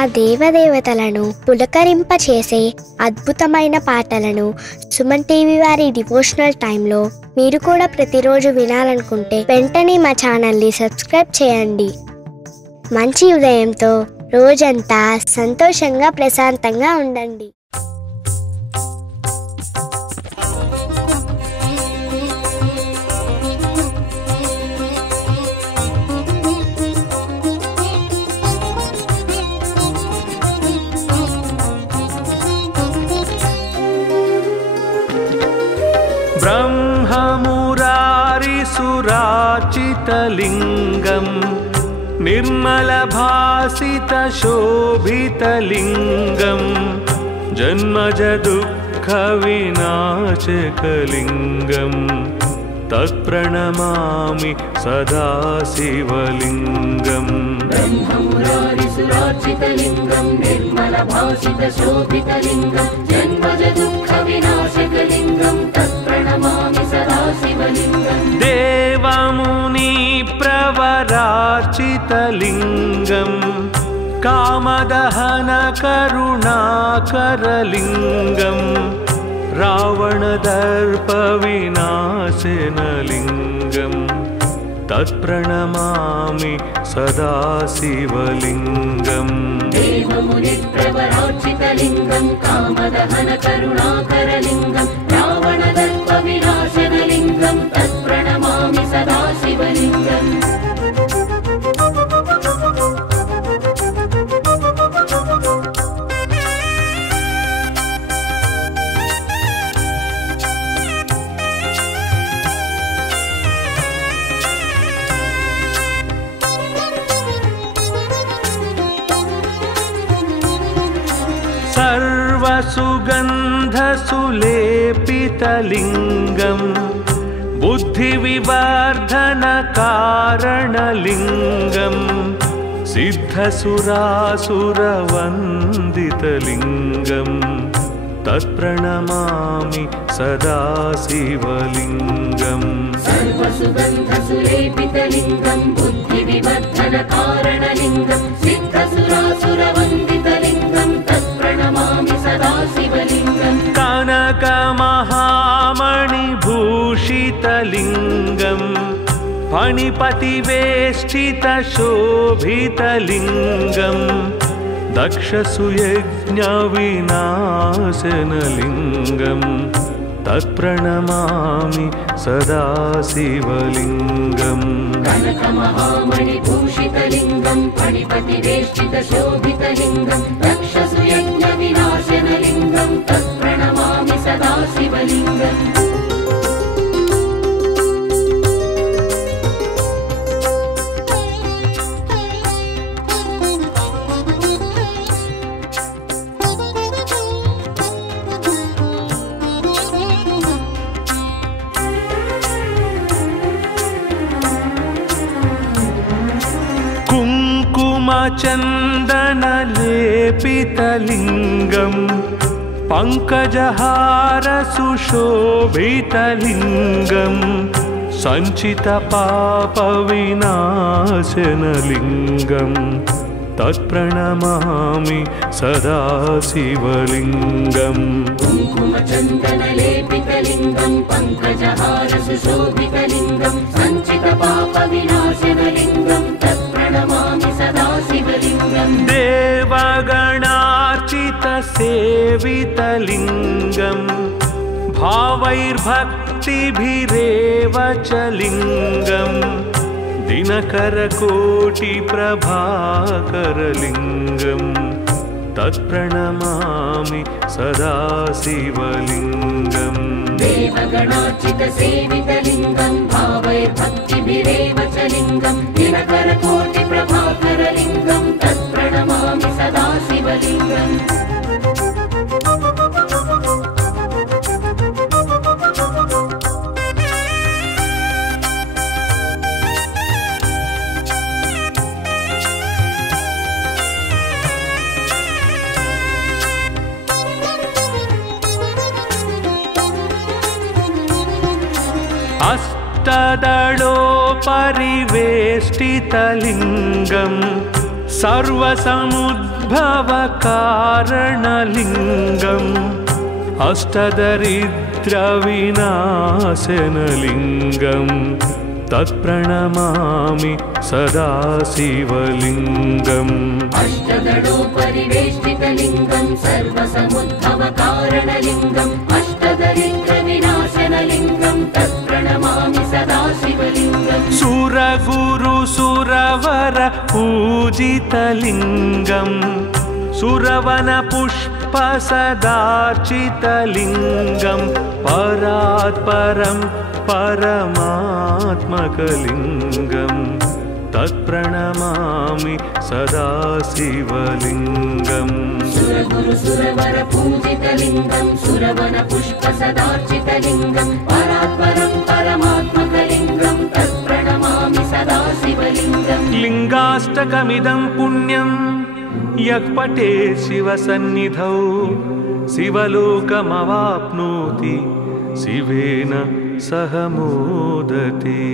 ఆ దేవదేవతలను పులకరింపచేసే అద్భుతమైన పాటలను సుమన్ టీవీ వారి డివోషనల్ టైంలో మీరు కూడా ప్రతిరోజు వినాలనుకుంటే వెంటనే మా ఛానల్ని సబ్స్క్రైబ్ చేయండి. మంచి ఉదయంతో రోజంతా సంతోషంగా ప్రశాంతంగా ఉండండి. ब्रह्ममुरारिसुराचितलिङ्गं निर्मलभासितशोभितलिङ्गं जन्मजदुःखविनाशकलिङ्गं तत्प्रणमामि सदा शिवलिङ्गम्. ब्रह्ममुरारिसुराचितलिङ्गं निर्मलभासितशोभितलिङ्गं जन्मजदुःखविनाशकलिङ्गं तत्प्रणमामि सदा शिवलिङ्गम्. देवमुनिप्रवरार्चितलिङ्गं कामदहनकरुणाकरलिङ्गं रावणदर्पविनाशनलिङ्गं तत्प्रणमामि सदा शिवलिङ्गम्. देवमुनिप्रवरार्चितलिङ्गं कामदहनकरुणाकरलिङ्गं रावणदर्पविनाशनलिङ्गं तत्प्रणमामि सदा शिवलिङ्गम्. सर्वसुगन्धसुलेपितलिङ्गं बुद्धिविवर्धनकारणलिङ्गं सिद्धसुरासुरवन्दितलिङ्गं तत्प्रणमामि सदा शिवलिङ्गम्. सर्वसुगन्धसुलेपितलिङ्गं बुद्धिविवर्धनकारणलिङ्गं सिद्धसुरासुरवन्दितलिङ्गं तत्प्रणमामि सदा शिवलिङ्गम्. कनकमहामणिभूषितलिङ्गं फणिपतिवेष्टितशोभितलिङ्गं दक्षसुयज्ञविनाशनलिङ्गं तत्प्रणमामि सदा शिवलिङ्गम्. कनकमहामणिभूषितलिङ्गं फणिपतिवेष्टितशोभितलिङ्गं दक्षसुयज्ञविनाशनलिङ्गं तत्प्रणमामि सदा शिवलिङ्गम्. कुङ्कुमचन्दनलेपितलिङ्गं पङ्कजहारसुशोभितलिङ्गं सञ्चितपापविनाशनलिङ्गं तत्प्रणमामि सदा शिवलिङ्गम्. कुङ्कुमचन्दनलेपितलिङ्गं पङ्कजहारसुशोभितलिङ्गं सञ्चितपापविनाशनलिङ्गं तत्प्रणमामि सदा शिवलिङ्गम्. देवगणार्चितसेवितलिङ्गं भावैर्भक्तिभिरेव च लिङ्गं दिनकरकोटिप्रभाकरलिङ्गं तत्प्रणमामि सदा शिवलिङ्गम्. देवगणार्चितसेवितलिङ्गं भावैर्भक्तिभिरेव च लिङ्गं दिनकरकोटिप्रभाकरलिङ्गं तत्प्रणमामि सदा शिवलिङ्गम्. अष्टदलोपरिवेष्टितलिङ्गं सर्वसमुद्भवकारणलिङ्गम् अष्टदरिद्रविनाशनलिङ्गम् तत्प्रणमामि सदा शिवलिङ्गम् अष्टदलोपरिवेष्टितलिङ्गं सर्वसमुद्भवकारणलिङ्गम् अष्टदरिद्रविनाशनलिङ्गं तत्प्रणमामि सदा शिवलिङ्गम् सुरगुरुसुरवर पूजितलिङ्गम् सुरवनपुष्पसदार्चितलिङ्गं परात्परं परमात्मकलिङ्गम् तत्प्रणमामि सदा शिवलिङ्गम् सुरगुरुसुरवर पूजितलिङ्गं सुरवनपुष्पसदार्चितलिङ्गं परात्परं परमात्मकलिङ्गं तत्प्रणमामि सदा शिवलिङ्गम् लिङ्गाष्टकमिदं पुण्यं यः पठेत् शिवसन्निधौ शिवलोकमवाप्नोति शिवेन सह मोदते।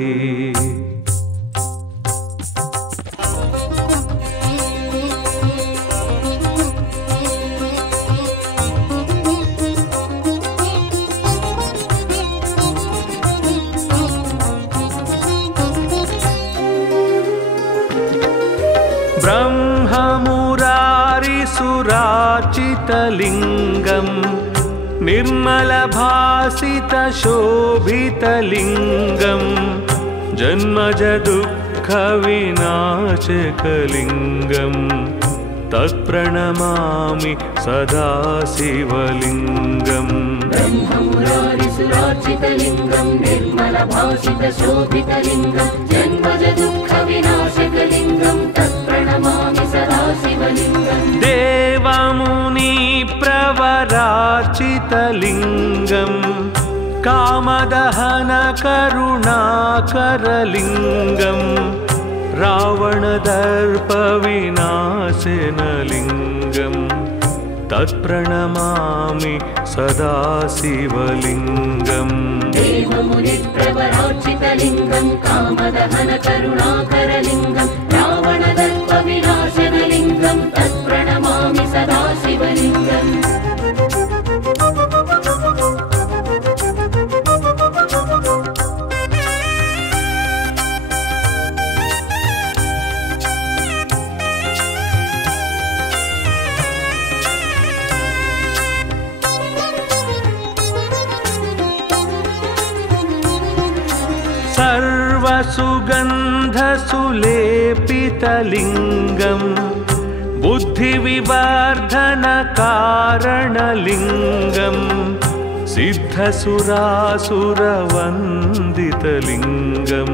ब्रह्ममुरारिसुरार्चितलिङ्गं निर्मलभासितशोभितलिङ्गं जन्मजदुःखविनाशकलिङ्गं तत्प्रणमामि सदा शिवलिङ्गम् ब्रह्ममुरारिसुरार्चितलिङ्गं निर्मलभासितशोभितलिङ्गं जन्मजदुःखविनाशकलिङ्गं तत्प्रणमामि सदा शिवलिङ्गम् देवमुनिप्रवरार्चितलिङ्गं कामदहनकरुणाकरलिङ्गं रावणदर्पविनाशनलिङ्गं तत्प्रणमामि सदा शिवलिङ्गम् देवमुनिप्रवरार्चितलिङ्गं कामदहनकरुणाकरलिङ्गं रावणदर्पविनाशनलिङ्गं तत्प्रणमामि सदा शिवलिङ्गम् सर्वसुगन्धसुलेपितलिङ्गं बुद्धिविवर्धनकारणलिङ्गं सिद्धसुरासुरवन्दितलिङ्गं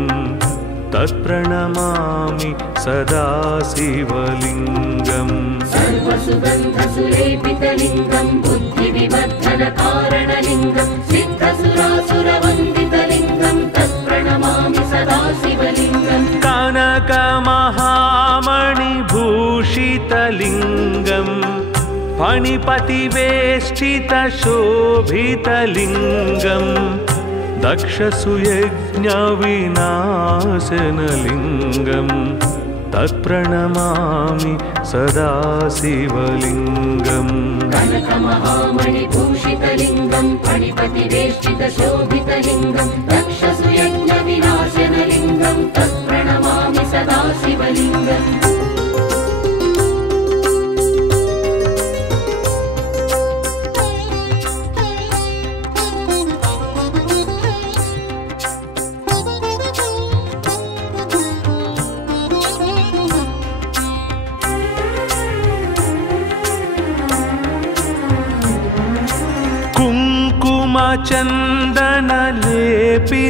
तत्प्रणमामि सदा शिवलिङ्गम् सर्वसुगन्धसुलेपितलिङ्गं बुद्धिविवर्धनकारणलिङ्गं सिद्धसुरासुरवन्दितलिङ्गं तत्प्रणमामि सदा शिवलिङ्गम् कनकमहामणिभूषितलिङ्गं फणिपतिवेष्टितशोभितलिङ्गं दक्षसुयज्ञविनाशनलिङ्गं तत्प्रणमामि सदा शिवलिङ्गम् कनकमहामणिभूषितलिङ्गं फणिपतिवेष्टितशोभितलिङ्गं दक्षसुयज्ञविनाशनलिङ्गं तत्प्रणमामि सदा शिवलिङ्गम्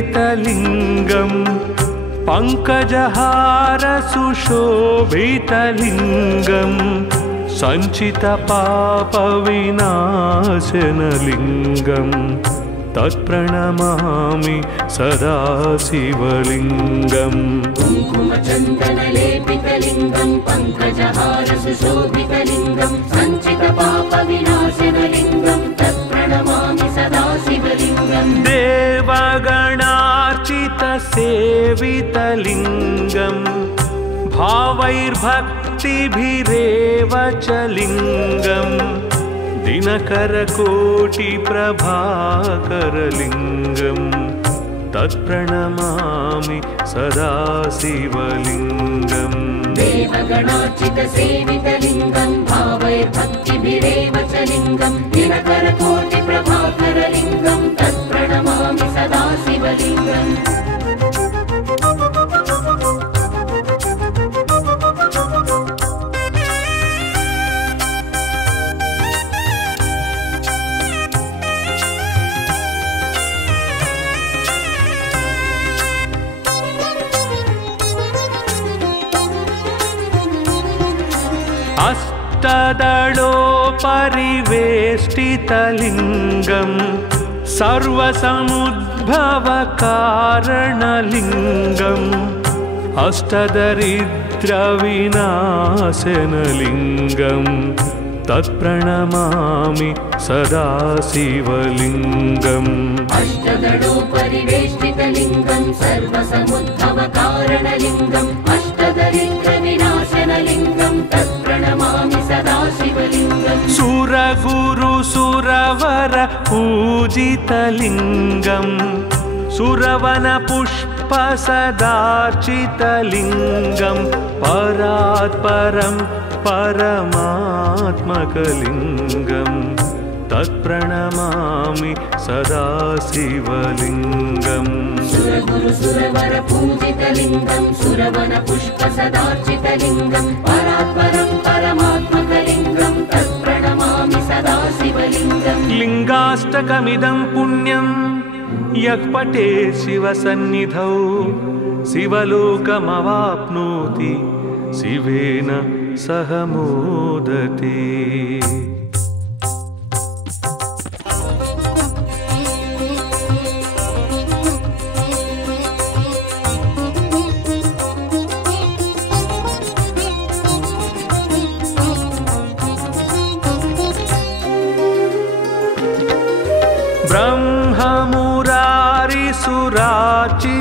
कुङ्कुमचन्दनलेपितलिङ्गं पङ्कजहारसुशोभितलिङ्गं सञ्चितपापविनाशनलिङ्गं तत्प्रणमामि सदा शिवलिङ्गम् कुङ्कुमचन्दनलेपितलिङ्गं पङ्कजहारसुशोभितलिङ्गं सञ्चितपापविनाशनलिङ्गं तत्प्रणमामि सदा शिवलिङ्गम् देवगणार्चितसेवितलिङ्गं भावैर्भक्तिभिरेव च लिङ्गम् दिनकरकोटिप्रभाकरलिङ्गम् तत्प्रणमामि सदा शिवलिङ्गम् देवगणार्चितसेवितलिङ्गं भावैर्भक्तिभिरेव च लिङ्गं दिनकरकोटिप्रभाकरलिङ्गं तत्प्रणमामि सदा शिवलिङ्गम् अष्टदलोपरिवेष्टितलिङ्गं सर्वसमुद्भवकारणलिङ्गम् अष्टदरिद्रविनाशनलिङ्गम् तत्प्रणमामि सदा शिवलिङ्गम् अष्टदलोपरिवेष्टितलिङ्गं सर्वसमुद्भवकारणलिङ्गम् अष्टदरिद्रविनाशनलिङ्गं तत्प्रणमामि सदा शिवलिङ्गम् सुरगुरुसुरवर पूजितलिङ्गम् सुरवनपुष्पसदार्चितलिङ्गम् परात्परं परमात्मकलिङ्गम् तत्प्रणमामि सदा शिवलिङ्गम् सुरगुरुसुरवर पूजितलिङ्गं सुरवनपुष्पसदार्चितलिङ्गं परात्परं परमात्मकलिङ्गं तत्प्रणमामि सदा शिवलिङ्गम् लिङ्गाष्टकमिदं पुण्यं यः पठेत् शिवसन्निधौ शिवलोकमवाप्नोति शिवेन सह मोदते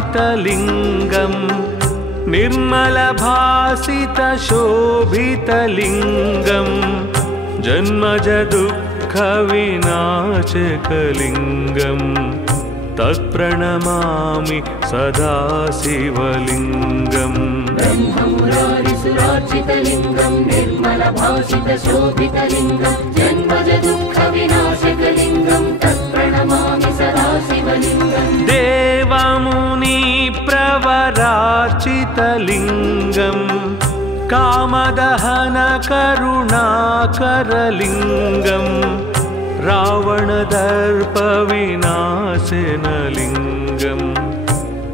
ब्रह्ममुरारिसुरार्चितलिङ्गं निर्मलभासितशोभितलिङ्गं जन्मजदुःखविनाशकलिङ्गं तत्प्रणमामि सदा शिवलिङ्गम् ब्रह्ममुरारिसुरार्चितलिङ्गं निर्मलभासितशोभितलिङ्गं जन्मजदुःखविनाशकलिङ्गं तत्प्रणमामि सदा शिवलिङ्गम् देवमुनिप्रवरार्चितलिङ्गं कामदहनकरुणाकरलिङ्गं रावणदर्पविनाशनलिङ्गं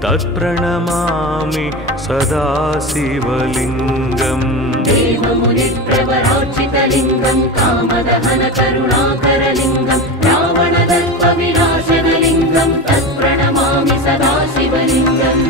तत्प्रणमामि सदा शिवलिङ्गम् देवमुनिप्रवरार्चितलिङ्गं कामदहनकरुणाकरलिङ्गं रावणदर्पविनाशनलिङ्गं तत्प्रणमामि सदा शिवलिङ्गम्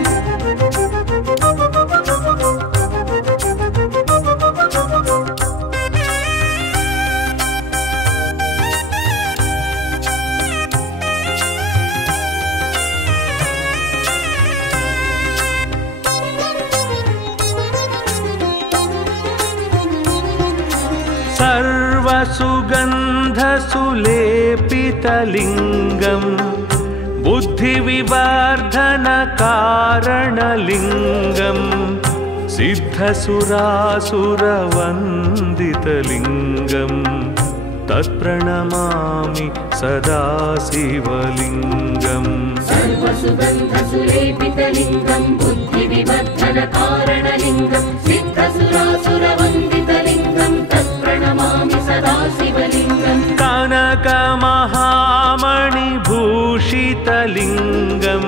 सर्वसुगन्धसुलेपितलिङ्गं बुद्धिविवर्धनकारणलिङ्गं सिद्धसुरासुरवन्दितलिङ्गं तत्प्रणमामि सदा शिवलिङ्गम् सर्वसुगन्धसुलेपितलिङ्गं बुद्धिविवर्धनकारणलिङ्गं सिद्धसुरासुरवन्दितलिङ्गं तत्प्रणमामि सदा शिवलिङ्गम् कनकमहामणिभूषितलिङ्गं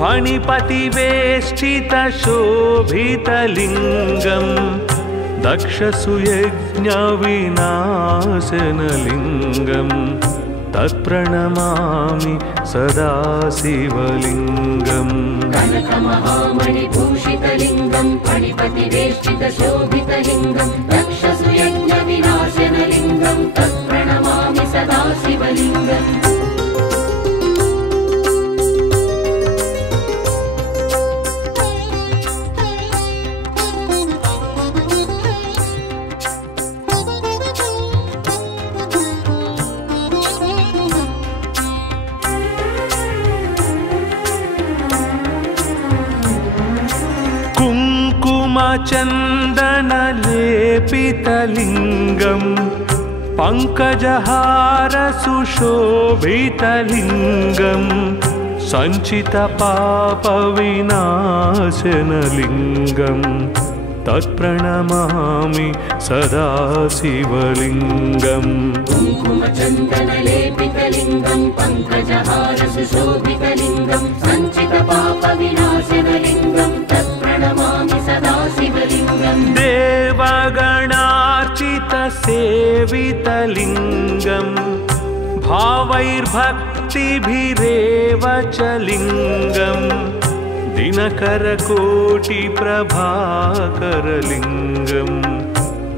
फणिपतिवेष्टितशोभितलिङ्गं दक्षसुयज्ञविनाशनलिङ्गं तत्प्रणमामि सदा शिवलिङ्गम् कनकमहामणिभूषितलिङ्गं फणिपतिवेष्टितशोभितलिङ्गं दक्षसुयज्ञविनाशनलिङ्गं तत्प्रणमामि सदा शिवलिङ्गम् कुङ्कुमचन्दनलेपितलिङ्गं पङ्कजहारसुशोभितलिङ्गं सञ्चितपापविनाशनलिङ्गं तत्प्रणमामि सदा शिवलिङ्गम् कुङ्कुमचन्दनलेपितलिङ्गं पङ्कजहारसुशोभितलिङ्गं सञ्चितपापविनाशनलिङ्गं तत्प्रणमामि सदा शिवलिङ्गम् देवगणार्चितसेवितलिङ्गं भावैर्भक्तिभिरेव च लिङ्गं दिनकरकोटिप्रभाकरलिङ्गं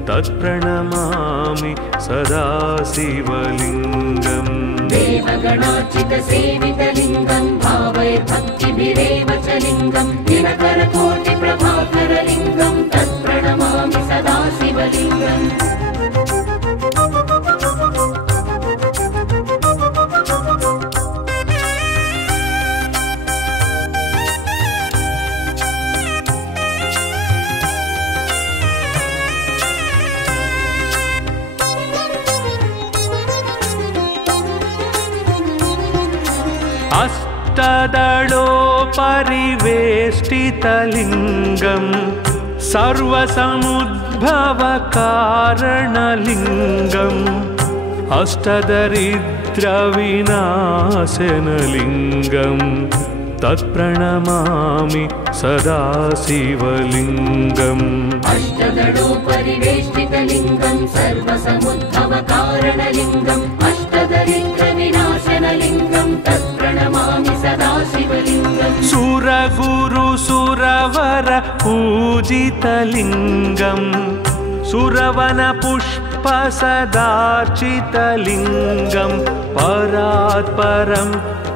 तत्प्रणमामि सदा शिवलिङ्गम् देवगणार्चितसेवितलिङ्गं भावैर्भक्तिभिरेव च लिङ्गं दिनकरकोटिप्रभाकरलिङ्गं तत्प्रणमामि सदा शिवलिङ्गम् अष्टदलोपरिवेष्टितलिङ्गं सर्वसमुद्भवकारणलिङ्गम् अष्टदरिद्रविनाशनलिङ्गं तत्प्रणमामि सदा शिवलिङ्गम् अष्टदलोपरिवेष्टितलिङ्गं सर्वसमुद्भवकारणलिङ्गम् अष्टदरिद्रविनाशनलिङ्गं तत्प्रणमामि सदा शिवलिङ्गम् सुरगुरुसुरवर पूजितलिङ्गं सुरवनपुष्पसदार्चितलिङ्गं परात्परं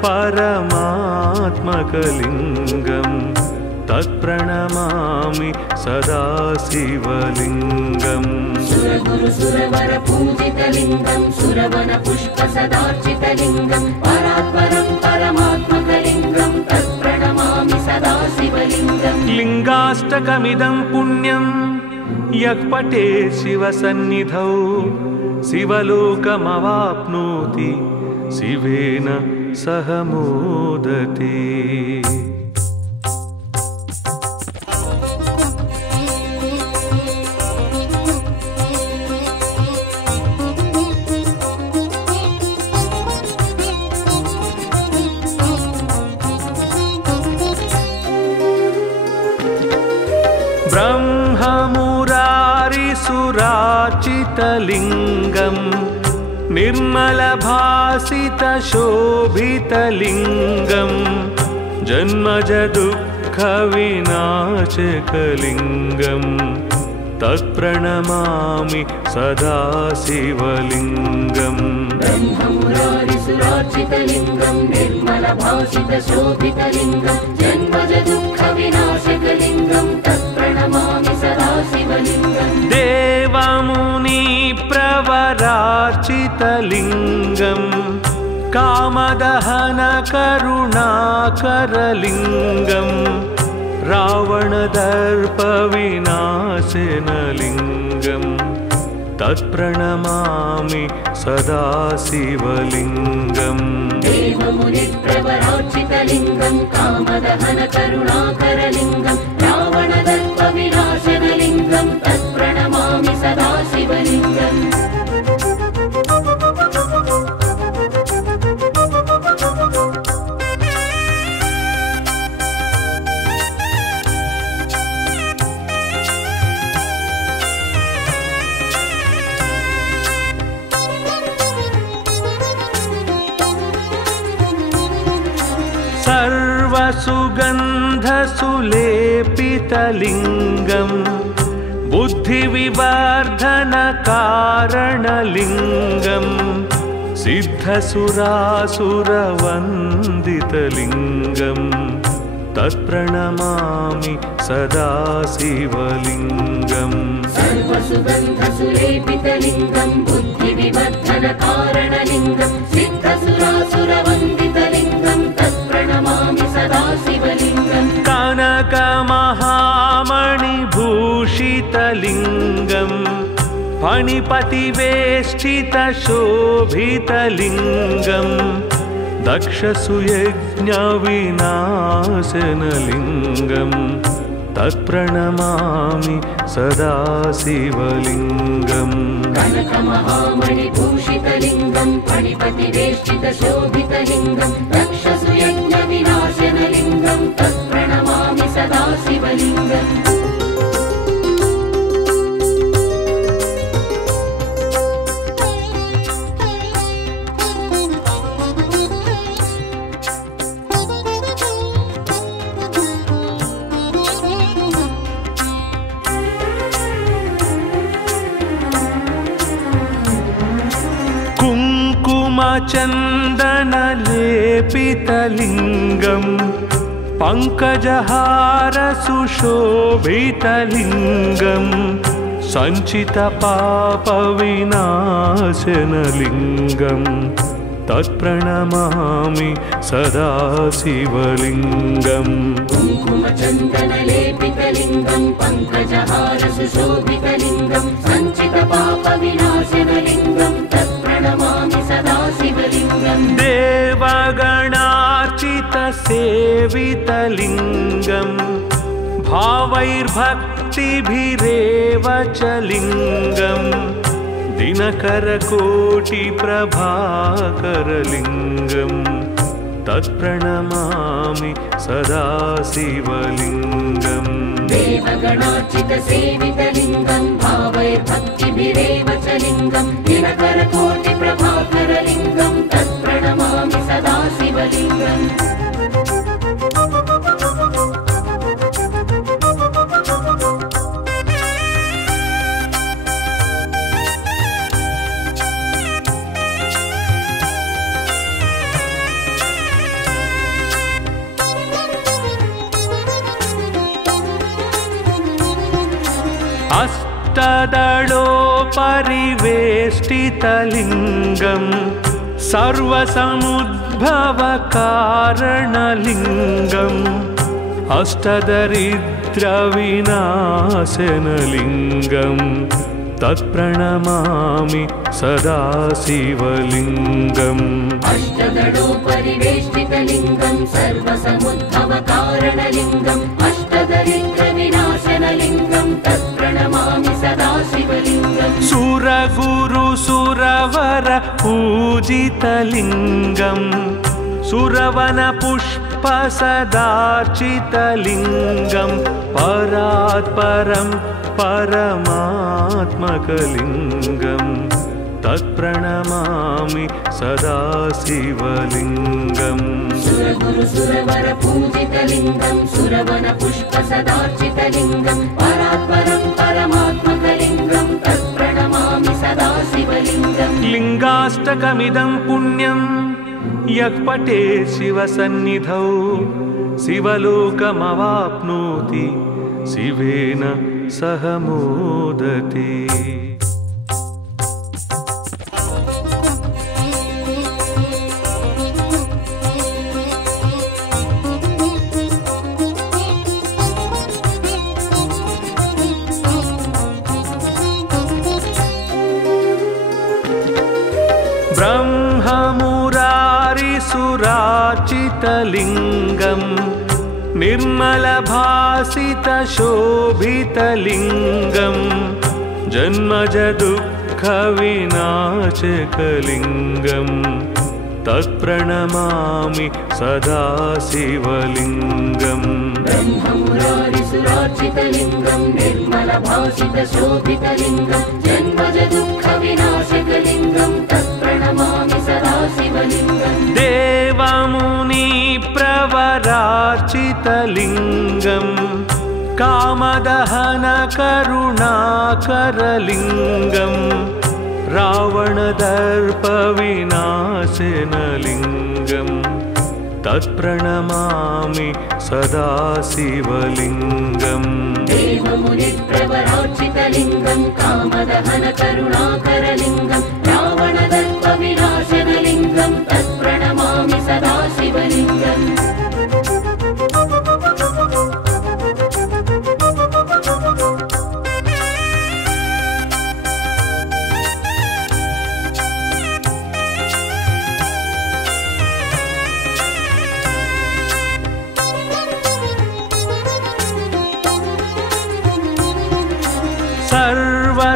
परमात्मकलिङ्गं तत्प्रणमामि सदा शिवलिङ्गम् सुरगुरुसुरवर पूजितलिङ्गं सुरवनपुष्पसदार्चितलिङ्गं परात्परं परमात्मकलिङ्गं तत्प्रणमामि सदा शिवलिङ्गम् लिङ्गाष्टकमिदं पुण्यं यः पठेत् शिवसन्निधौ शिवलोकमवाप्नोति शिवेन सह मोदते। ब्रह्ममुरारिसुरार्चितलिङ्गं निर्मलभासितशोभितलिङ्गं जन्मजदुःखविनाशकलिङ्गं तत्प्रणमामि सदा शिवलिङ्गम् ब्रह्ममुरारिसुरार्चितलिङ्गं निर्मलभासितशोभितलिङ्गं जन्मजदुःखविनाशकलिङ्गं तत्प्रणमामि सदा शिवलिङ्गम् देवमुनिप्रवरार्चितलिङ्गं कामदहनकरुणाकरलिङ्गं रावणदर्पविनाशनलिङ्गं तत्प्रणमामि सदा शिवलिङ्गम् देवमुनिप्रवरार्चितलिङ्गं कामदहनकरुणाकरलिङ्गं रावणदर्पविनाशनलिङ्गं तत्प्रणमामि सदा शिवलिङ्गम् सर्वसुगन्धसुलेपितलिङ्गं बुद्धिविवर्धनकारणलिङ्गं सिद्धसुरासुरवन्दितलिङ्गं तत्प्रणमामि सदा शिवलिङ्गम् सर्वसुगन्धसुलेपितलिङ्गं बुद्धिविवर्धनकारणलिङ्गं सिद्धसुरासुरवन्दितलिङ्गं तत्प्रणमामि सदा शिवलिङ्गम् कनकमहामणिभूषितलिङ्गं भूषितलिङ्गं फणिपतिवेष्टितशोभितलिङ्गं दक्षसुयज्ञविनाशनलिङ्गं तत्प्रणमामि सदा शिवलिङ्गम् कनकमहामणिभूषितलिङ्गं फणिपतिवेष्टितशोभितलिङ्गं दक्षसुयज्ञविनाशनलिङ्गं तत्प्रणमामि सदा शिवलिङ्गम् चन्दनलेपितलिङ्गं पङ्कजहारसुशोभितलिङ्गं सञ्चितपापविनाशनलिङ्गं तत्प्रणमामि सदा शिवलिङ्गम् कुङ्कुमचन्दनलेपितलिङ्गं पङ्कजहारसुशोभितलिङ्गं सञ्चितपापविनाशनलिङ्गं तत्प्रणमामि सदा शिवलिङ्गम् देवगणार्चितसेवितलिङ्गं भावैर्भक्तिभिरेव च लिङ्गं दिनकरकोटिप्रभाकरलिङ्गं तत्प्रणमामि सदा शिवलिङ्गम् देवगणार्चितसेवितलिङ्गं भावैर्भक्तिभिरेव च लिङ्गं दिनकरकोटिप्रभाकरलिङ्गं तत्प्रणमामि सदा शिवलिङ्गम् अष्टदलोपरिवेष्टितलिङ्गं सर्वसमुद्भवकारणलिङ्गम् अष्टदरिद्रविनाशनलिङ्गं तत्प्रणमामि सदा शिवलिङ्गम् अष्टदलोपरिवेष्टितलिङ्गं सर्वसमुद्भवकारणलिङ्गम् अष्टदरिद्रविनाशनलिङ्गं तत्प्रणमामि सदा शिवलिङ्गम् सुरगुरुसुरवर पूजितलिङ्गं सुरवनपुष्पसदार्चितलिङ्गं परात्परं परमात्मकलिङ्गं तत्प्रणमामि सदा शिवलिङ्गम् सुरगुरुसुरवर पूजितलिङ्गं सुरवनपुष्पसदार्चितलिङ्गं परात्परं परमात्मकलिङ्गं तत्प्रणमामि सदा शिवलिङ्गम् लिङ्गाष्टकमिदं पुण्यं यः पठेत् शिवसन्निधौ शिवलोकमवाप्नोति शिवेन सह मोदते। ब्रह्ममुरारिसुरार्चितलिङ्गं निर्मलभासितशोभितलिङ्गं जन्मजदुःखविनाशकलिङ्गं तत्प्रणमामि सदा शिवलिङ्गम् ब्रह्ममुरारिसुरार्चितलिङ्गं निर्मलभासितशोभितलिङ्गं जन्मजदुःखविनाशकलिङ्गं तत्प्रणमामि सदा शिवलिङ्गम् देवमुनिप्रवरार्चितलिङ्गं कामदहनकरुणाकरलिङ्गं रावणदर्पविनाशनलिङ्गं तत्प्रणमामि सदा शिवलिङ्गम् देवमुनिप्रवरार्चितलिङ्गं कामदहनकरुणाकरलिङ्गं रावणदर्पविनाशनलिङ्गं तत्प्रणमामि सदा शिवलिङ्गम्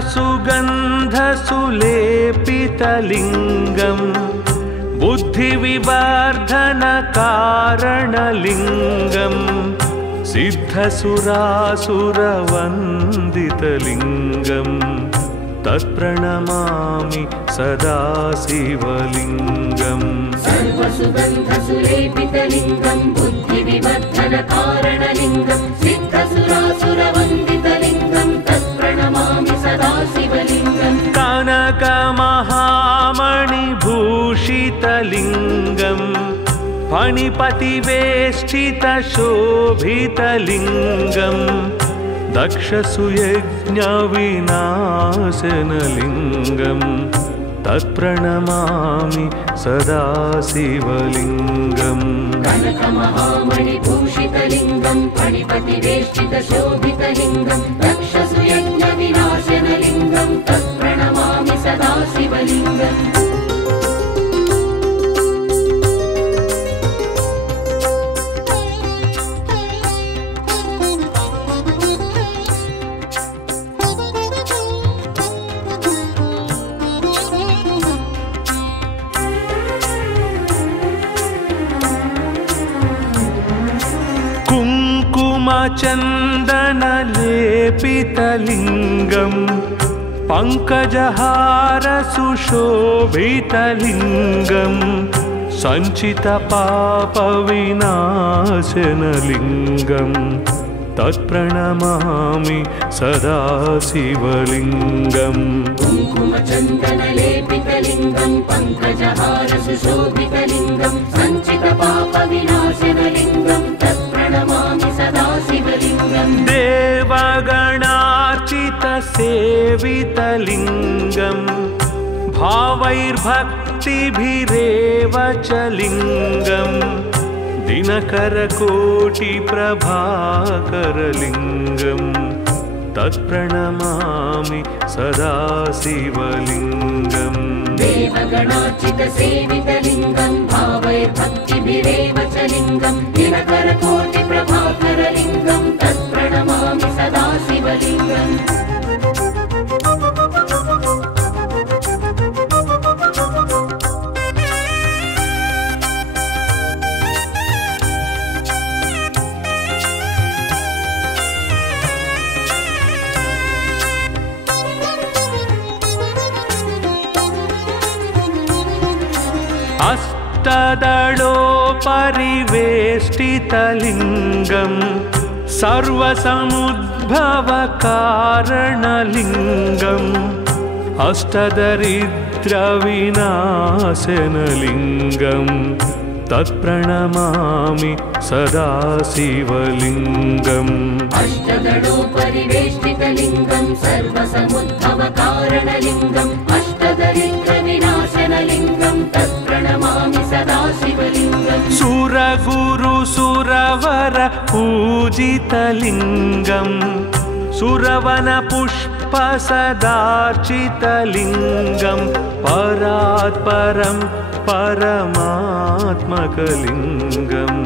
सर्वसुगन्धसुलेपितलिङ्गम् बुद्धिविवर्धनकारणलिङ्गम् सिद्धसुरासुरवन्दितलिङ्गम् तत्प्रणमामि सदा शिवलिङ्गम् सर्वसुगन्धसुलेपितलिङ्गम् बुद्धिविवर्धनकारणलिङ्गम् सिद्धसुरासुरवन्दितलिङ्गम् तत्प्रणमामि सदा शिवलिङ्गम् कनकमहामणिभूषितलिङ्गम् फणिपतिवेष्टितशोभितलिङ्गम् दक्षसुयज्ञविनाशनलिङ्गम् तत्प्रणमामि सदा शिवलिङ्गम् कनकमहामणिभूषितलिङ्गम् फणिपतिवेष्टितशोभितलिङ्गम् दक्षसुयज्ञविनाशनलिङ्गम् तत्प्रणमामि सदा शिवलिङ्गम् कुङ्कुमचन्दनलेपितलिङ्गम् पङ्कजहारसुशोभितलिङ्गम् सञ्चितपापविनाशनलिङ्गम् तत्प्रणमामि सदा शिवलिङ्गम् कुङ्कुमचन्दनलेपितलिङ्गम् पङ्कजहारसुशोभितलिङ्गम् सञ्चितपापविनाशनलिङ्गम् तत्प्रणमामि सदा शिवलिङ्गम् देवगणार्चितसेवितलिङ्गम् भावैर्भक्तिभिरेव च लिङ्गम् दिनकरकोटिप्रभाकरलिङ्गम् तत्प्रणमामि सदा शिवलिङ्गम् देवगणार्चितसेवितलिङ्गम् भावैर्भक्तिभिरेव च लिङ्गम् दिनकरकोटिप्रभाकरलिङ्गम् तत्प्रणमामि सदा शिवलिङ्गम् अष्टदलोपरिवेष्टितलिङ्गम् सर्वसमुद्भवकारणलिङ्गम् अष्टदरिद्रविनाशनलिङ्गम् तत्प्रणमामि सदा शिवलिङ्गम् अष्टदलोपरिवेष्टितलिङ्गम् सर्वसमुद्भवकारणलिङ्गम् अष्टदरिद्रविनाशनलिङ्गम् तत्प्रणमामि सदा शिवलिङ्गम् सुरगुरुसुरवर पूजितलिङ्गम् सुरवनपुष्पसदार्चितलिङ्गम् परात्परम् परमात्मकलिङ्गम्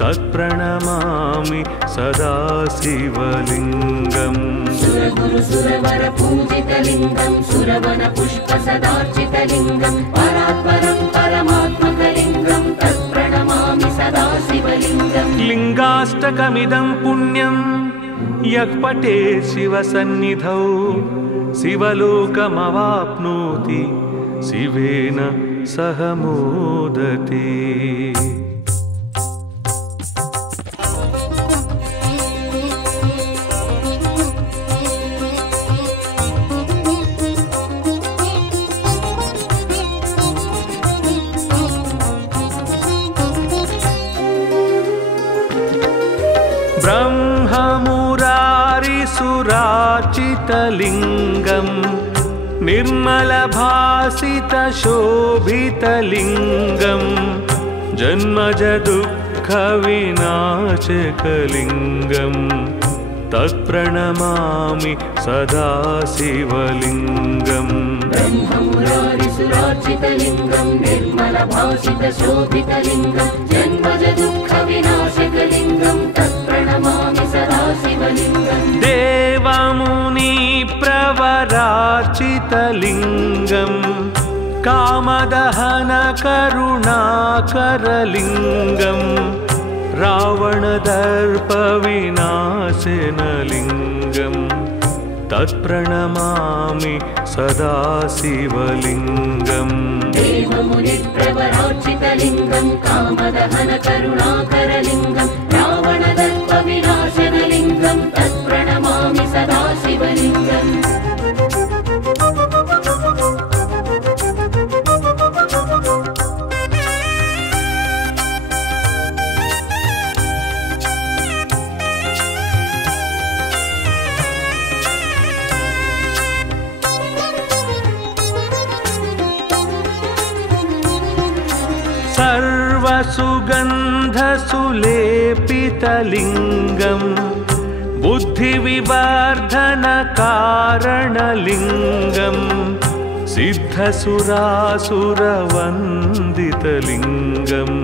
तत्प्रणमामि सदा शिवलिङ्गम् सुरगुरुसुरवर पूजितलिङ्गम् सुरवनपुष्पसदार्चितलिङ्गम् परात्परम् परमात्मकलिङ्गम् तत्प्रणमामि सदा शिवलिङ्गम् लिङ्गाष्टकमिदं पुण्यं यः पठेत् शिवसन्निधौ शिवलोकमवाप्नोति शिवेन सह मोदते। ब्रह्ममुरारिसुरार्चितलिङ्गम् निर्मलभासितशोभितलिङ्गम् जन्मजदुःखविनाशकलिङ्गम् तत्प्रणमामि सदा शिवलिङ्गम् ब्रह्ममुरारिसुरार्चितलिङ्गम् निर्मलभासितशोभितलिङ्गम् जन्मजदुःखविनाशकलिङ्गम् तत्प्रणमामि सदा सदाशिवलिङ्गम् देवमुनि प्रवरार्चितलिङ्गम् कामदहन करुणाकरलिङ्गम् रावणदर्पविनाशनलिङ्गम् तत्प्रणमामि सदा शिवलिङ्गम् देवमुनिप्रवरार्चितलिङ्गम् कामदहन करुणाकरलिङ्गम् रावणदर्पविनाशनलिङ्गम् तत्प्रणमामि सदा शिवलिङ्गम् सर्वसुगन्धसुलेपितलिङ्गम् बुद्धिविवर्धनकारणलिङ्गम् सिद्धसुरासुरवन्दितलिङ्गम्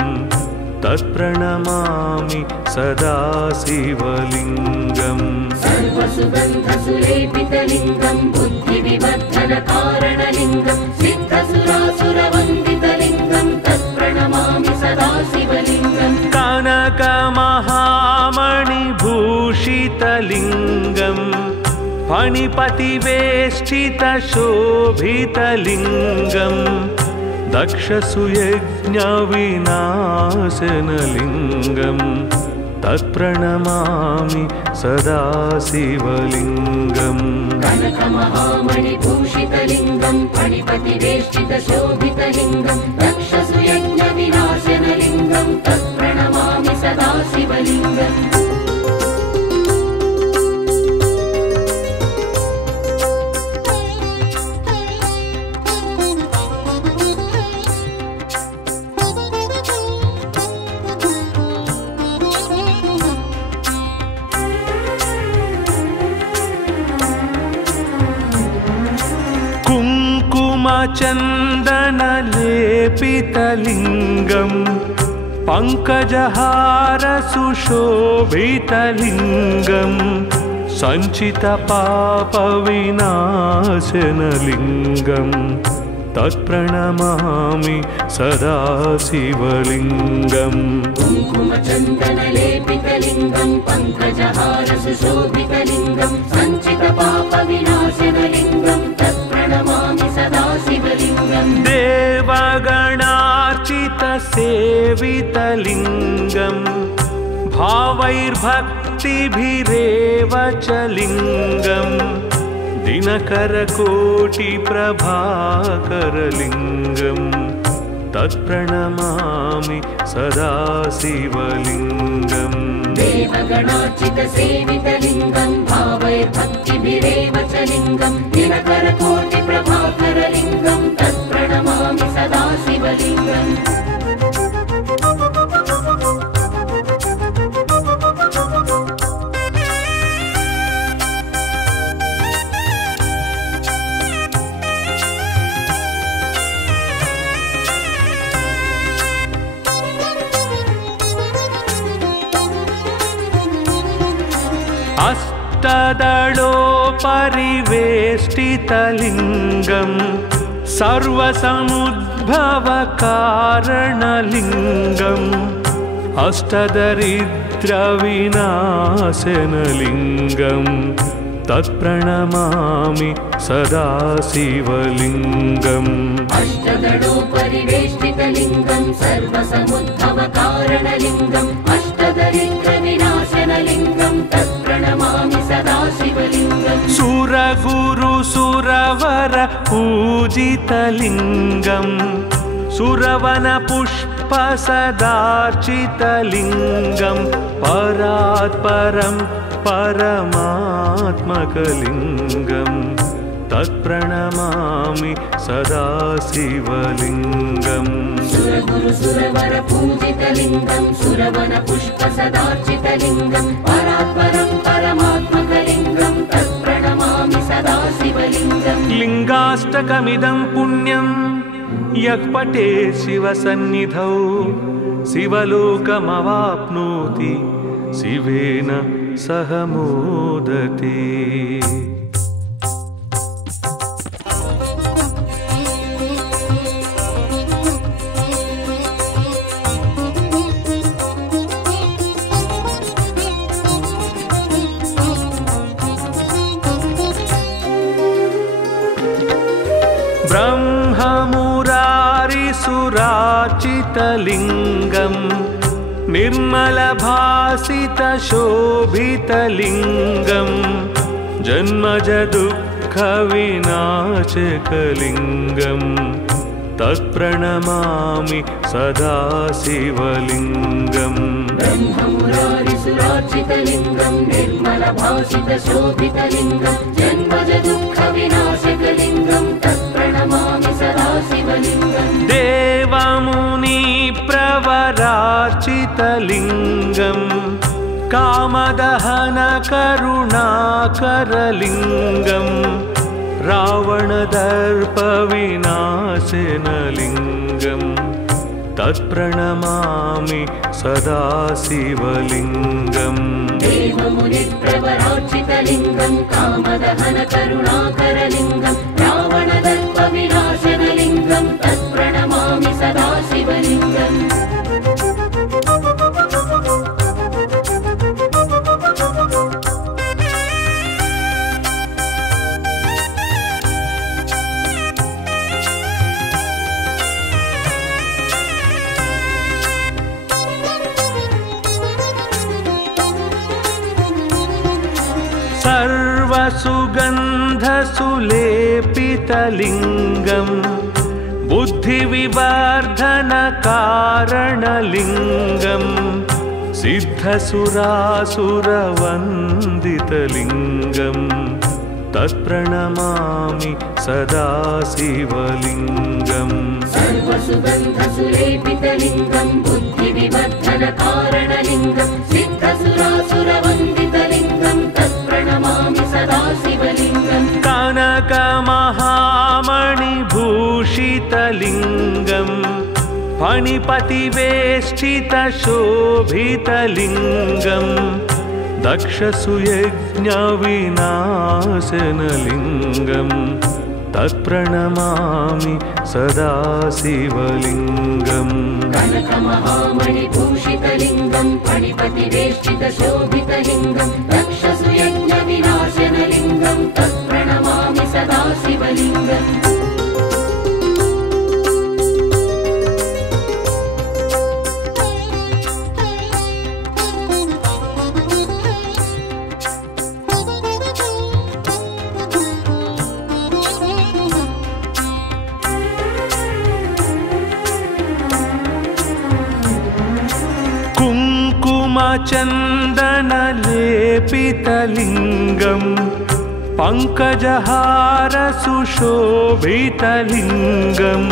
तत्प्रणमामि सदा शिवलिङ्गम् सर्वसुगन्धसुलेपितलिङ्गम् बुद्धिविवर्धनकारणलिङ्गम् सिद्धसुरासुरवन्दितलिङ्गम् तत्प्रणमामि सदा शिवलिङ्गम् कनकमहामणिभूषितलिङ्गम् फणिपतिवेष्टितशोभितलिङ्गम् दक्षसुयज्ञविनाशनलिङ्गम् तत्प्रणमामि सदा शिवलिङ्गम् कनकमहामणिभूषितलिङ्गम् फणिपतिवेष्टितशोभितलिङ्गम् दक्षसुयज्ञविनाशनलिङ्गम् तत्प्रणमामि सदा शिवलिङ्गम् चन्दनलेपितलिङ्गम् पङ्कजहारसुशोभितलिङ्गम् सञ्चितपापविनाशनलिङ्गम् तत्प्रणमामि सदा शिवलिङ्गम् कुङ्कुमचन्दनलेपितलिङ्गम् पङ्कजहारसुशोभितलिङ्गम् सञ्चितपापविनाशनलिङ्गम् तत्प्रणमामि सदा शिवलिङ्गम् देवगणार्चितसेवितलिङ्गम् भावैर्भक्तिभिरेव च लिङ्गम् दिनकरकोटिप्रभाकरलिङ्गम् तत्प्रणमामि सदा शिवलिङ्गम् देवगणार्चितसेवितलिङ्गम् भावैर्भक्तिभिरेव च लिङ्गम् दिनकरकोटिप्रभाकरलिङ्गम् तत्प्रणमामि सदा शिवलिङ्गम् अष्टदलोपरिवेष्टितलिङ्गम् सर्वसमुद्भवकारणलिङ्गम् अष्टदरिद्रविनाशनलिङ्गम् तत्प्रणमामि सदा शिवलिङ्गम् अष्टदलोपरिवेष्टितलिङ्गम् सर्वसमुद्भवकारणलिङ्गम् अष्टदरिद्रविनाशनलिङ्गम् तत्प्रणमामि सदा शिवलिङ्गम् सुरगुरुसुरवर पूजितलिङ्गम् सुरवनपुष्पसदार्चितलिङ्गम् परात्परं परमात्मकलिङ्गम् तत्प्रणमामि सदा शिवलिङ्गम् सुरगुरुसुरवर पूजितलिङ्गम् सुरवनपुष्पसदार्चितलिङ्गम् परात्परं परमात्मकलिङ्गम् तत्प्रणमामि सदा शिवलिङ्गम् लिङ्गाष्टकमिदं पुण्यं यः पठेत् शिवसन्निधौ शिवलोकमवाप्नोति शिवेन सह मोदते। ब्रह्ममुरारिसुराचितलिङ्गं निर्मलभासितशोभितलिङ्गं जन्मजदुःखविनाशकलिङ्गं तत्प्रणमामि सदा शिवलिङ्गम्। ब्रह्ममुरारिसुराचितलिङ्गं निर्मलभासितशोभितलिङ्गं जन्मजदुःखविनाशकलिङ्गं तत्प्रणमामि सदा शिवलिङ्गम्। देवमुनिप्रवरार्चितलिङ्गं कामदहनकरुणाकरलिङ्गं रावणदर्पविनाशनलिङ्गं तत्प्रणमामि सदा शिवलिङ्गम्। देवमुनिप्रवरार्चितलिङ्गं कामदहनकरुणाकरलिङ्गं रावणदर्पविनाशनलिङ्गं तत्प्रणमामि सदा शिवलिङ्गम्। सर्वसुगन्धसुलेपितलिङ्गं बुद्धिविवर्धनकारणलिङ्गं सिद्धसुरासुरवन्दितलिङ्गं तत्प्रणमामि सदा शिवलिङ्गम्। सर्वसुगन्धसुलेपितलिङ्गं बुद्धिविवर्धनकारणलिङ्गं सिद्धसुरासुरवन्दितलिङ्गं तत्प्रणमामि सदा शिवलिङ्गम्। कनकमहामणिभूषितलिङ्गं फणिपतिवेष्टितशोभितलिङ्गं दक्षसुयज्ञविनाशनलिङ्गं तत्प्रणमामि सदा शिवलिङ्गम्। कनकमहामणिभूषितलिङ्गं फणिपतिवेष्टितशोभितलिङ्गं दक्षसुयज्ञविनाशनलिङ्गं तत्प्रणमामि सदा शिवलिङ्गम्। कुङ्कुमचन्दनलेपितलिङ्गं पङ्कजहारसुशोभितलिङ्गं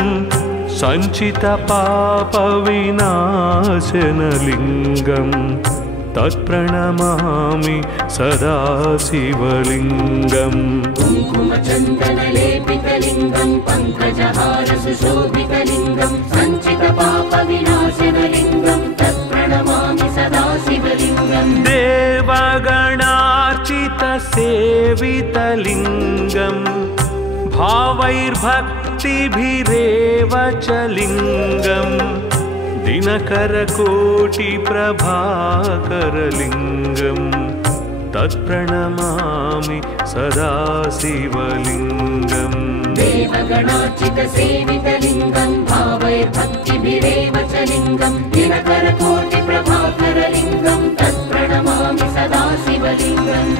सञ्चितपापविनाशनलिङ्गं तत्प्रणमामि सदा शिवलिङ्गम्। कुङ्कुमचन्दनलेपितलिङ्गं पङ्कजहारसुशोभितलिङ्गं सञ्चितपापविनाशनलिङ्गं तत्प्रणमामि सदा शिवलिङ्गम्। देवगणार्चितसेवितलिङ्गं भावैर्भक्तिभिरेव च लिङ्गं दिनकरकोटिप्रभाकरलिङ्गं तत्प्रणमामि सदा शिवलिङ्गम्। देवगणार्चितसेवितलिङ्गं भावैर्भक्तिभिरेव च लिङ्गं दिनकरकोटिप्रभाकरलिङ्गं तत्प्रणमामि सदा शिवलिङ्गम्।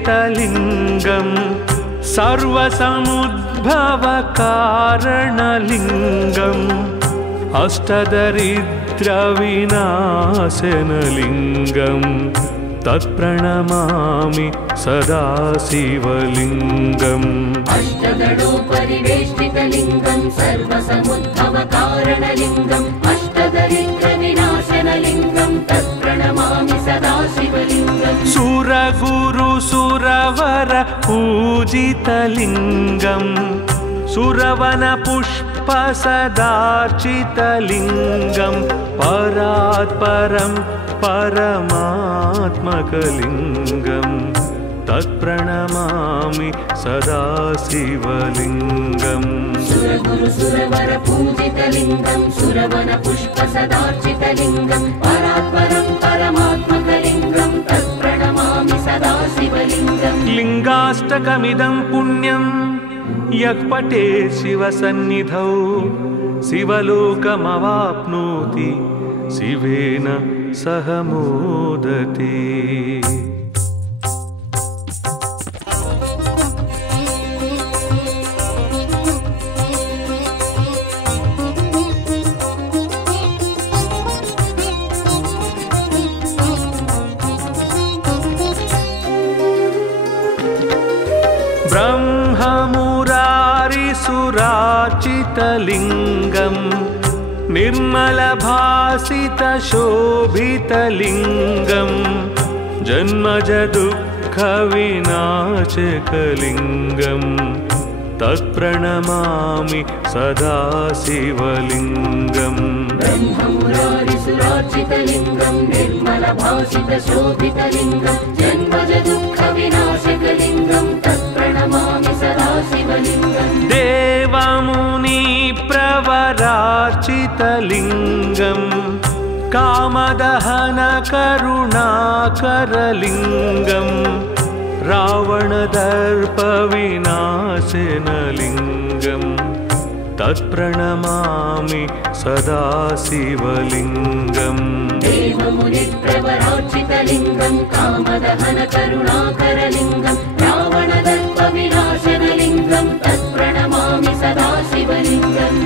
अष्टदलोपरिवेष्टितलिङ्गं सर्वसमुद्भवकारणलिङ्गम् अष्टदरिद्रविनाशनलिङ्गं तत्प्रणमामि सदा शिवलिङ्गम् अष्टदलोपरिवेष्टितलिङ्गं सर्वसमुद्भवकारणलिङ्गम् अष्टदरिद्रविनाशनलिङ्गं तत्प्रणमामि सदा शिवलिङ्गम् सुरगुरुसुरवर पूजितलिङ्गम् सुरवनपुष्पसदार्चितलिङ्गं परात्परं परमात्मकलिङ्गं तत्प्रणमामि सदा शिवलिङ्गम् सुरगुरुसुरवर पूजितलिङ्गं सुरवनपुष्पसदार्चितलिङ्गं परात्परं परमात्मकलिङ्गं तत्प्रणमामि सदा शिवलिङ्गम् लिङ्गाष्टकमिदं पुण्यं यः पठेत् शिवसन्निधौ शिवलोकमवाप्नोति शिवेन सह मोदते। ब्रह्ममुरारिसुरार्चितलिङ्गं निर्मलभासितशोभितलिङ्गं जन्मजदुःखविनाशकलिङ्गं तत्प्रणमामि सदा शिवलिङ्गम् ब्रह्ममुरारिसुरार्चितलिङ्गं निर्मलभासितशोभितलिङ्गं जन्मजदुःखविनाशकलिङ्गं तत्प्रणमामि सदा शिवलिङ्गम् देवमुनिप्रवरार्चितलिङ्गं कामदहनकरुणाकरलिङ्गं रावणदर्पविनाशनलिङ्गं तत्प्रणमामि सदा शिवलिङ्गम् देवमुनिप्रवरार्चितलिङ्गं कामदहनकरुणाकरलिङ्गं रावणदर्पविनाशनलिङ्गं तत्प्रणमामि सदा शिवलिङ्गम्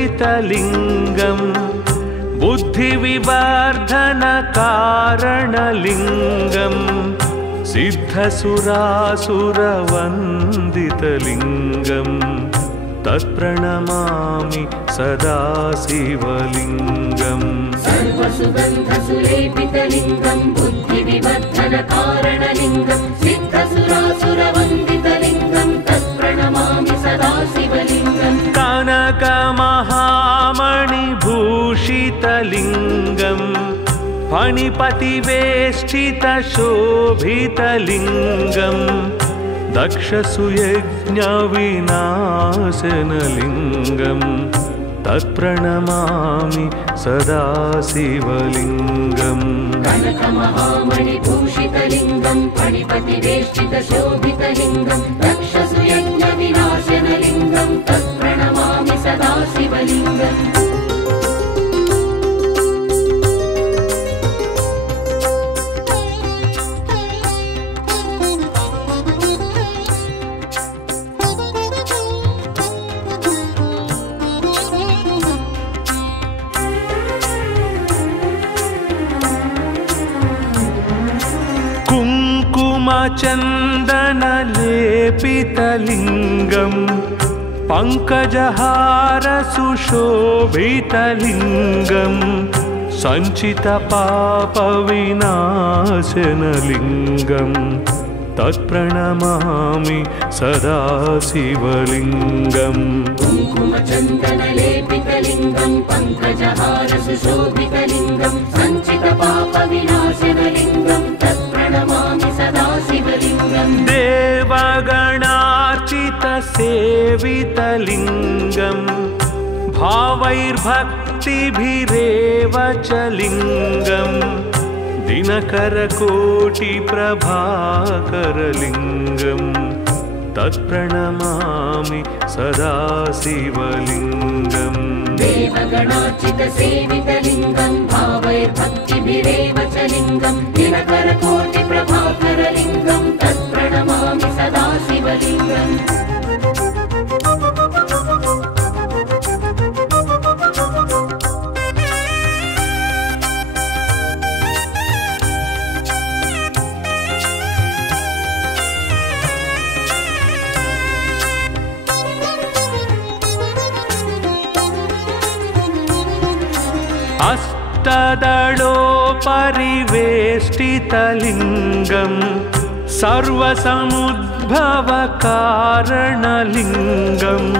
सर्वसुगन्धसुलेपितलिङ्गं बुद्धिविवर्धनकारणलिङ्गं सिद्धसुरासुरवन्दितलिङ्गं तत्प्रणमामि सदा शिवलिङ्गम् सर्वसुगन्धसुलेपितलिङ्गं बुद्धिविवर्धनकारणलिङ्गं सिद्धसुरासुरवन्दितलिङ्गं तत्प्रणमामि सदा शिवलिङ्गम् कनकमहामणिभूषितलिङ्गं फणिपतिवेष्टितशोभितलिङ्गं दक्षसुयज्ञविनाशनलिङ्गं तत्प्रणमामि सदा शिवलिङ्गम् कनकमहामणिभूषितलिङ्गं फणिपतिवेष्टितशोभितलिङ्गं दक्षसुयज्ञविनाशनलिङ्गं तत्प्रणमामि सदा शिवलिङ्गम् कुङ्कुमचन्दनलेपितलिङ्गं पङ्कजहारसुशोभितलिङ्गं सञ्चितपापविनाशनलिङ्गं तत्प्रणमामि सदा शिवलिङ्गम् कुङ्कुमचन्दनलेपितलिङ्गं पङ्कजहारसुशोभितलिङ्गं सञ्चितपापविनाशनलिङ्गं तत्प्रणमामि सदा शिवलिङ्गम् देवगणार्चितसेवितलिङ्गं भावैर्भक्तिभिरेव च लिङ्गं दिनकरकोटिप्रभाकरलिङ्गं तत्प्रणमामि सदा शिवलिङ्गम् देवगणार्चितसेवितलिङ्गं भावैर्भक्तिभिरेव च लिङ्गं दिनकरकोटिप्रभाकरलिङ्गं तत्प्रणमामि सदा शिवलिङ्गम् अष्टदलोपरिवेष्टितलिङ्गं सर्वसमुद्भवकारणलिङ्गम्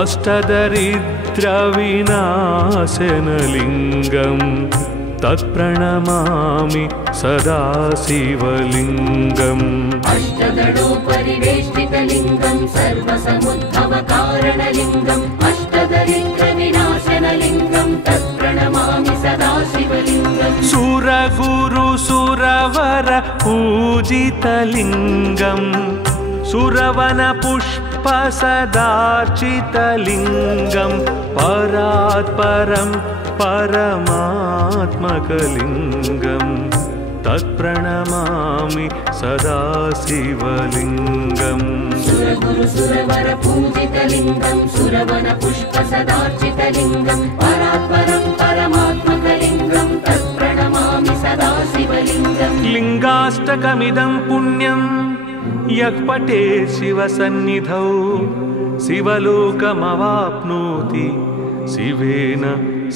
अष्टदरिद्रविनाशनलिङ्गं तत्प्रणमामि सदा शिवलिङ्गम् अष्टदलोपरिवेष्टितलिङ्गं सर्वसमुद्भवकारणलिङ्गम् अष्टदरिद्रविनाशनलिङ्गं तत्प्रणमामि सदा शिवलिङ्गम् सुरगुरुसुरवर पूजितलिङ्गं सुरवनपुष्पसदार्चितलिङ्गं परात्परं परमात्मकलिङ्गं तत्प्रणमामि सदा शिवलिङ्गम् सुरगुरुसुरवर पूजितलिङ्गं सुरवनपुष्पसदार्चितलिङ्गं परात्परं परमात्मकलिङ्गं तत्प्रणमामि सदा शिवलिङ्गम् लिङ्गाष्टकमिदं पुण्यं यः पठेत् शिवसन्निधौ शिवलोकमवाप्नोति शिवेन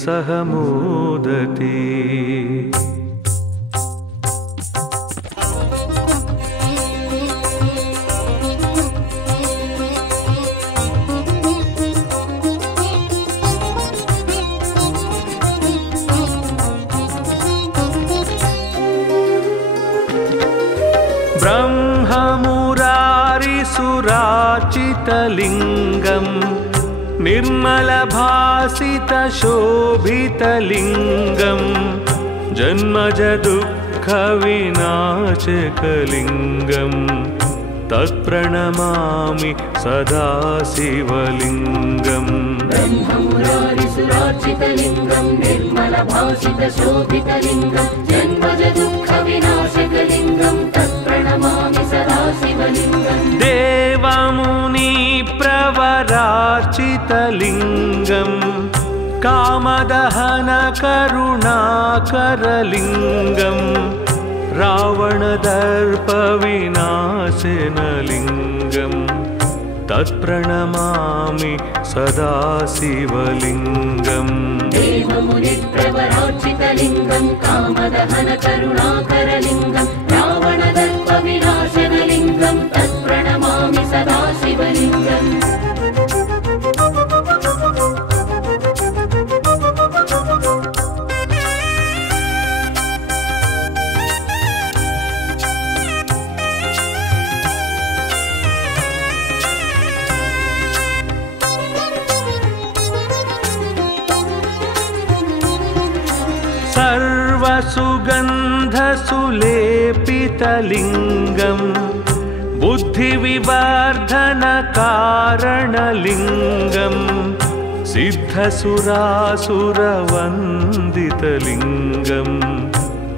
सह मोदते। ब्रह्ममुरारिसुरार्चितलिङ्गं निर्मलभासितशोभितलिङ्गं जन्मजदुःखविनाशकलिङ्गं तत्प्रणमामि सदा शिवलिङ्गम् ब्रह्ममुरारिसुरार्चितलिङ्गं निर्मलभासितशोभितलिङ्गं जन्मजदुःखविनाशकलिङ्गं तत्प्रणमामि सदा शिवलिङ्गम् देवमुनिप्रवरार्चितलिङ्गं कामदहनकरुणाकरलिङ्गं रावणदर्पविनाशनलिङ्गं तत्प्रणमामि सदा शिवलिङ्गम् देवमुनिप्रवरार्चितलिङ्गं कामदहनकरुणाकरलिङ्गं रावणदर्पविनाशनलिङ्गं तत्प्रणमामि सदा शिवलिङ्गम् सर्वसुगन्धसुलेपितलिङ्गं बुद्धिविवर्धनकारणलिङ्गं सिद्धसुरासुरवन्दितलिङ्गं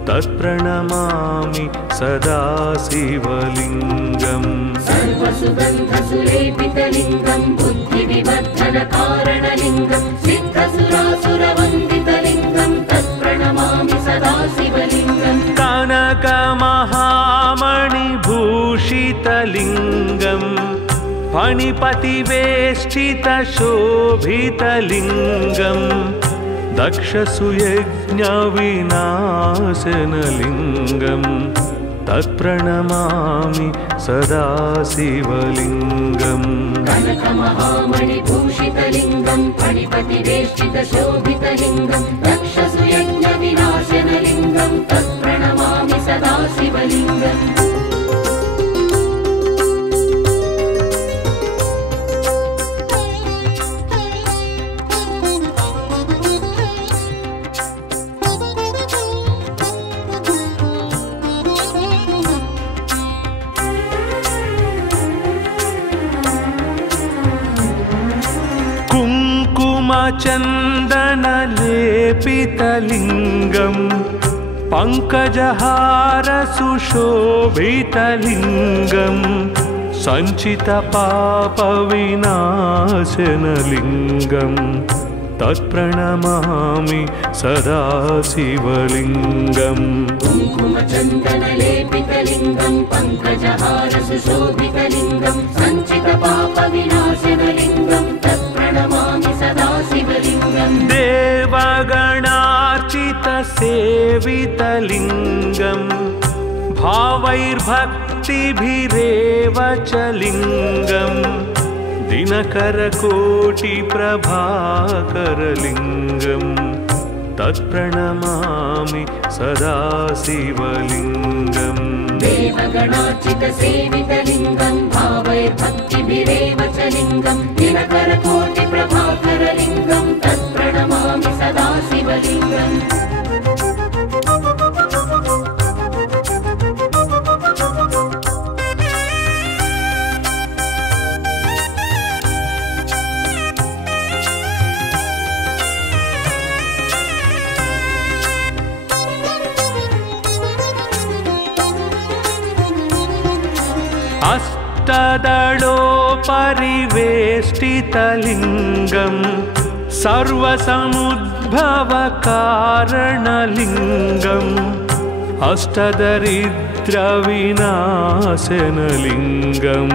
तत्प्रणमामि सदा शिवलिङ्गम् सर्वसुगन्धसुलेपितलिङ्गं बुद्धिविवर्धनकारणलिङ्गं सिद्धसुरासुरवन्दितलिङ्गं तत्प्रणमामि सदा शिवलिङ्गम् कनकमहामणिभूषितलिङ्गं फणिपतिवेष्टितशोभितलिङ्गं दक्षसुयज्ञविनाशनलिङ्गं तत्प्रणमामि सदा शिवलिङ्गम् कनकमहामणिभूषितलिङ्गं फणिपतिवेष्टितशोभितलिङ्गं दक्षसुयज्ञविनाशनलिङ्गं तत्प्रणमामि सदा शिवलिङ्गम् कुङ्कुमचन्दनलेपितलिङ्गम् पङ्कजहार सुशोभितलिङ्गम् सञ्चितपापविनाशनलिङ्गम् तत्प्रणमामि सदा शिवलिङ्गम् कुङ्कुमचन्दनलेपितलिङ्गम् पङ्कजहार सुशोभितलिङ्गम् सञ्चितपापविनाशनलिङ्गम् तत्प्रणमामि सदा शिवलिङ्गम् देवगणार्चितसेवितलिङ्गम् भावैर्भक्तिभिरेव च लिङ्गम् दिनकरकोटिप्रभाकरलिङ्गम् तत्प्रणमामि सदा शिवलिङ्गम् देवगणार्चितसेवितलिङ्गम् भावैर्भक्तिभिरेव च लिङ्गम् दिनकरकोटिप्रभाकरलिङ्गम् तत्प्रणमामि सदा शिवलिङ्गम् अष्टदलोपरिवेष्टितलिङ्गम् सर्वसमुद्भवकारणलिङ्गम् अष्टदरिद्रविनाशनलिङ्गम्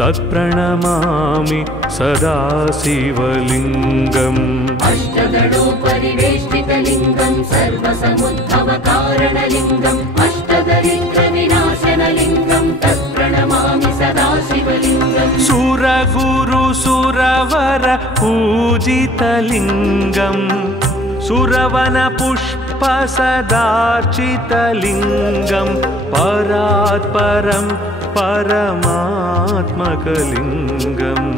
तत्प्रणमामि सदा शिवलिङ्गम् अष्टदलोपरिवेष्टितलिङ्गम् सर्वसमुद्भवकारणलिङ्गम् अष्टदरिद्रविनाशनलिङ्गम् तत्प्रणमामि सदा शिवलिङ्गम् सुरगुरुसुरवर पूजितलिङ्गम् सुरवनपुष्पसदार्चितलिङ्गम् परात्परं परमात्मकलिङ्गम्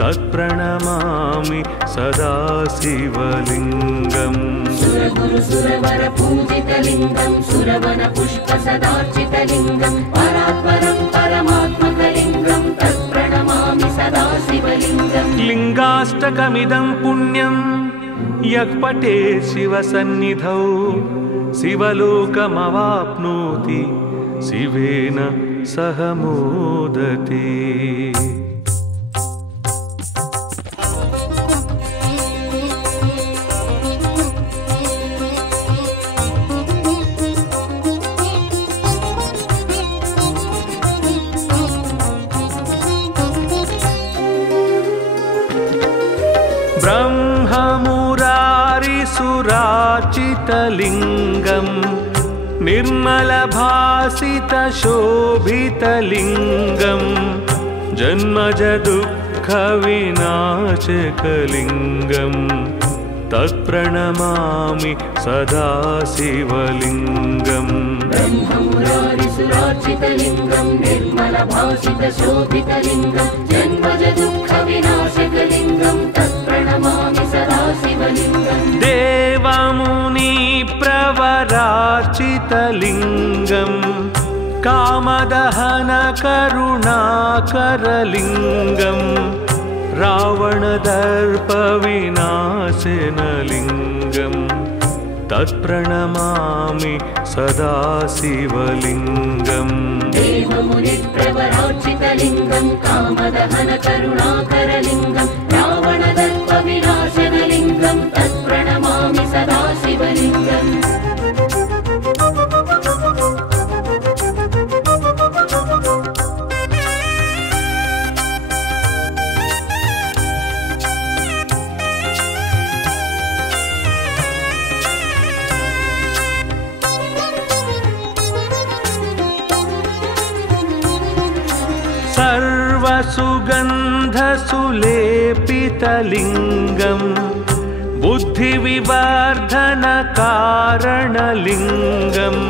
तत्प्रणमामि सदा शिवलिङ्गम् सुरगुरुसुरवर पूजितलिङ्गम् सुरवनपुष्पसदार्चितलिङ्गम् परात्परं परमात्मकलिङ्गम् तत्प्रणमामि सदा शिवलिङ्गम् लिङ्गाष्टकमिदं पुण्यं यः पठे शिवसन्निधौ शिवलोकमवाप्नोति शिवेन सह मोदते ब्रह्ममुरारिसुराचितलिङ्गम् निर्मलभासितशोभितलिङ्गम् जन्मजदुःखविनाशकलिङ्गम् तत्प्रणमामि सदा शिवलिङ्गम् ब्रह्ममुरारिसुरार्चितलिङ्गम् निर्मलभासितशोभितलिङ्गम् जन्मजदुःखविनाशकलिङ्गम् तत्प्रणमामि सदा शिवलिङ्गम् देवमुनिप्रवरार्चितलिङ्गम् कामदहनकरुणाकरलिङ्गम् रावणदर्पविनाशनलिङ्गम् तत्प्रणमामि सदा शिवलिङ्गम् देवमुनिप्रवरार्चितलिङ्गम् कामदहनकरुणाकरलिङ्गम् रावणदर्पविनाशनलिङ्गम् तत्प्रणमामि सदा शिवलिङ्गम् सर्वसुगन्धसुलेपितलिङ्गम् बुद्धिविवर्धनकारणलिङ्गम्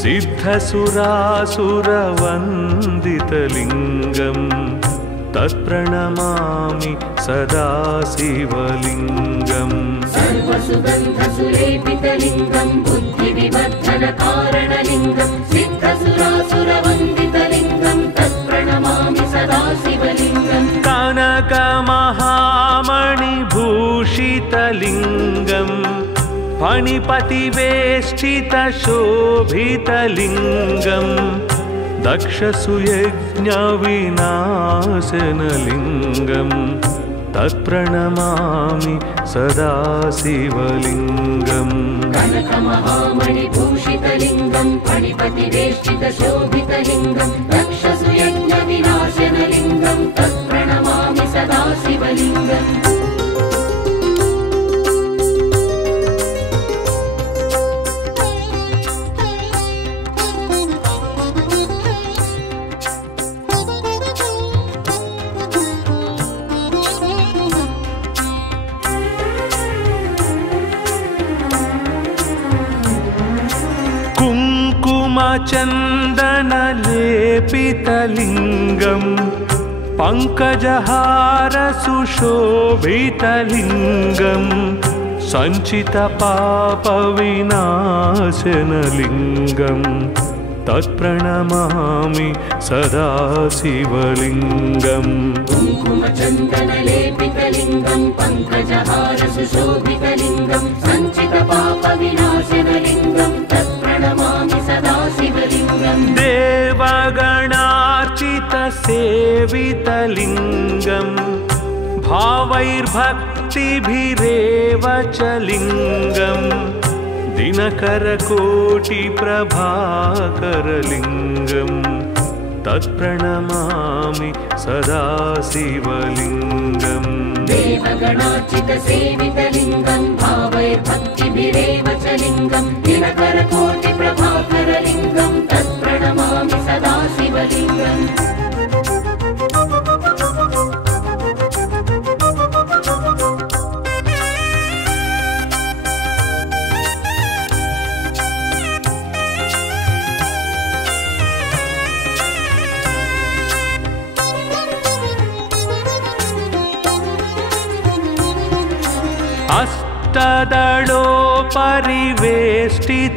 सिद्धसुरासुरवन्दितलिङ्गम् तत्प्रणमामि सदा शिवलिङ्गम् सर्वसुगन्धसुलेपितलिङ्गम् बुद्धिविवर्धनकारणलिङ्गम् सिद्धसुरासुरवन्दितलिङ्गम् तत्प्रणमामि सदा शिवलिङ्गम् कनकमहामणिभू मणिपतिवेष्टितशोभितलिङ्गम् दक्षसुयज्ञविनाशनलिङ्गम् तत्प्रणमामि सदा शिवलिङ्गम् कनकमहामणिभूषितलिङ्गम् मणिपतिवेष्टितशोभितलिङ्गम् दक्षसुयज्ञविनाशनलिङ्गम् तत्प्रणमामि सदा शिवलिङ्गम् कुङ्कुमचन्दनलेपितलिङ्गम् पङ्कजहारसुशोभितलिङ्गम् सञ्चितपापविनाशनलिङ्गम् तत्प्रणमामि सदा शिवलिङ्गम् कुङ्कुमचन्दनलेपितलिङ्गम् पङ्कजहारसुशोभितलिङ्गम् सञ्चितपापविनाशनलिङ्गम् तत्प्रणमामि सदा शिवलिङ्गम् देवगणार्चितसेवितलिङ्गम् भावैर्भक्तिभिरेव च लिङ्गम् दिनकरकोटिप्रभाकरलिङ्गम् तत्प्रणमामि सदा शिवलिङ्गम् देवगणार्चितसेवितलिङ्गम् भावैर्भक्तिभिरेव च लिङ्गम् दिनकरकोटिप्रभाकरलिङ्गम् तत्प्रणमामि सदा शिवलिङ्गम्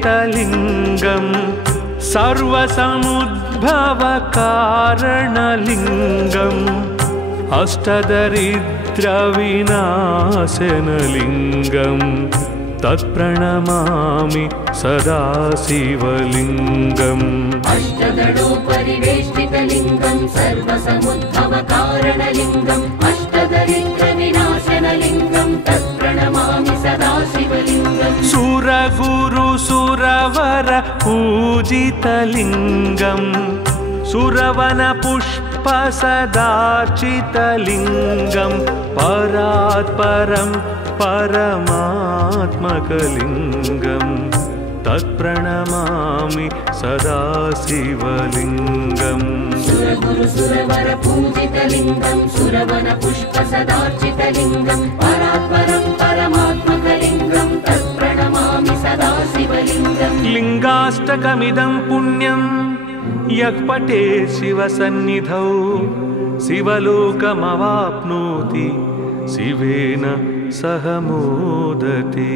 अष्टदलोपरिवेष्टितलिङ्गम् सर्वसमुद्भवकारणलिङ्गम् अष्टदरिद्रविनाशनलिङ्गम् तत्प्रणमामि सदा शिवलिङ्गम् अष्टदलोपरिवेष्टितलिङ्गम् सर्वसमुद्भवकारणलिङ्गम् अष्टदरिद्रविनाशनलिङ्गम् तत्प्रणमामि सदा शिवलिङ्गम् सुरगुरुसुरवर पूजितलिङ्गम् सुरवनपुष्पसदार्चितलिङ्गम् परात्परम् परमात्मकलिङ्गम् तत्प्रणमामि सदा शिवलिङ्गम् सुरगुरुसुरवर पूजितलिङ्गम् सुरवनपुष्पसदार्चितलिङ्गम् परात्परम् परमात्मकलिङ्गम् तत्प्रणमामि सदा शिवलिङ्गम् लिङ्गाष्टकमिदं पुण्यं यः पठेत् शिवसन्निधौ शिवलोकमवाप्नोति शिवेन सह मोदते।